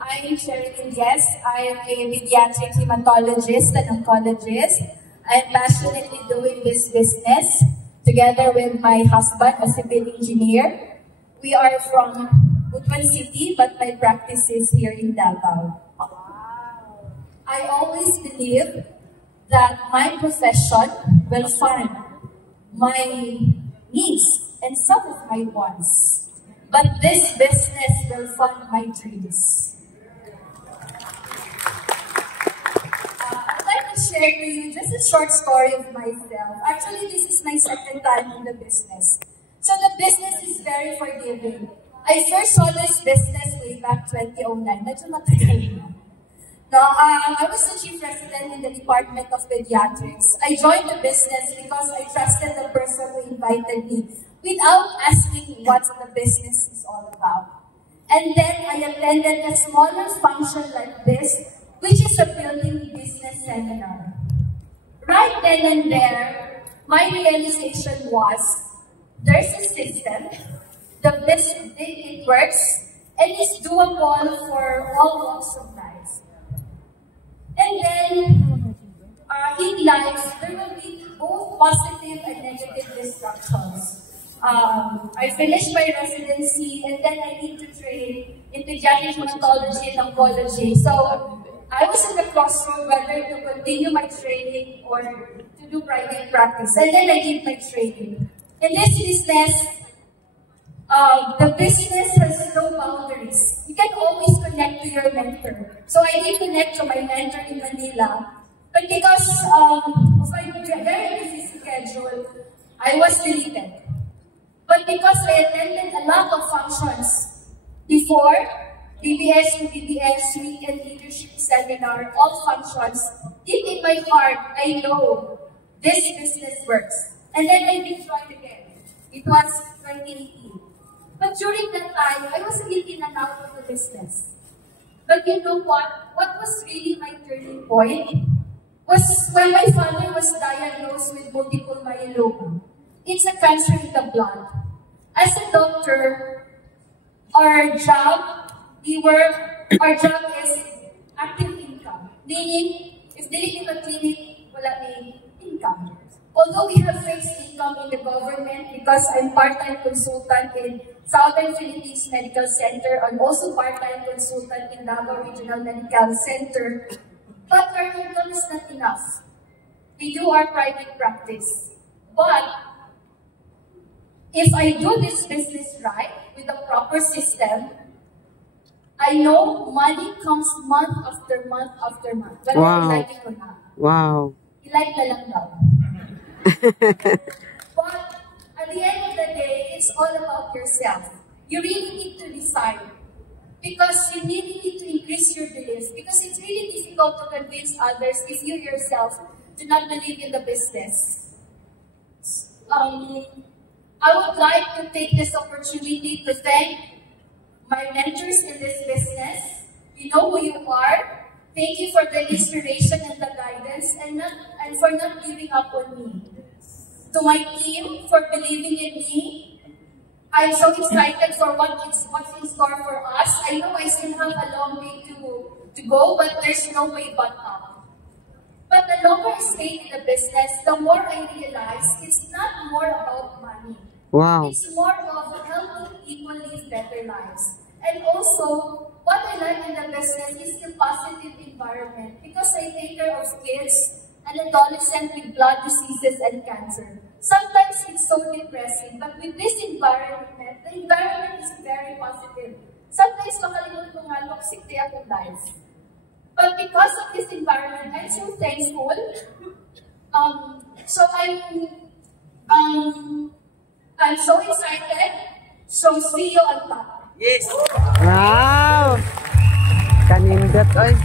I'm Sherilyn Yes. I am a pediatric hematologist and oncologist. I'm passionately doing this business together with my husband, a civil engineer. We are from Butuan City, but my practice is here in Davao. Wow. I always believe that my profession will fund my needs and some of my wants. But this business will fund my dreams. I'd like to share to you just a short story of myself. Actually, this is my second time in the business. So the business is very forgiving. I first saw this business way back 2009. Medyo matagal na. Now, I was the chief resident in the Department of Pediatrics. I joined the business because I trusted the person who invited me without asking what the business is all about. And then I attended a smaller function like this, which is a building business seminar. Right then and there, my realization was, there's a system, the business, it works, and it's doable for all walks of life. And then, in life, there will be both positive and negative distractions. I finished my residency, and then I need to train in pediatric hematology and oncology. So, I was in the crossroad whether to continue my training or to do private practice. And then I did my training. In this business, the business has no boundaries. You can always connect to your mentor. So I did connect to my mentor in Manila. But because of my very busy schedule, I was deleted. But because I attended a lot of functions before, BBS to BBS, weekend leadership seminar, all functions, deep in my heart, I know this business works. And then I did try again. It was 2018. But during that time, I was a bit in and out of the business. But you know what? What was really my turning point was when my father was diagnosed with multiple myeloma. It's a cancer in the blood. As a doctor, our job is active income. Meaning, if they in the clinic, wala may income. Although we have fixed income in the government because I'm part-time consultant in Southern Philippines Medical Center and also part-time consultant in Davao Regional Medical Center, but our income is not enough. We do our private practice. But if I do this business right, with a proper system, I know money comes month after month after month. Whether wow. I like it or not. Wow. I-like na lang daw. But at the end of the day, it's all about yourself. You really need to decide. Because you really need to increase your belief. Because it's really difficult to convince others if you yourself do not believe in the business. I would like to take this opportunity to thank my mentors in this business. You know who you are. Thank you for the inspiration and the guidance and for not giving up on me. To my team for believing in me. I'm so excited for what's in store for us. I know I still have a long way to go, but there's no way but up. But the longer I stay in the business, the more I realize it's not more about money. Wow. It's more of helping people live better lives. And also, what I like in the business is the positive environment because I take care of kids and adolescents with blood diseases and cancer. Sometimes it's so depressing, but with this environment, the environment is very positive. Sometimes makalimutan ko nga toxic day akong life. But because of this environment, I'm so thankful. So I'm so excited. So see you on top. Yes. Wow. Kanindot, oy.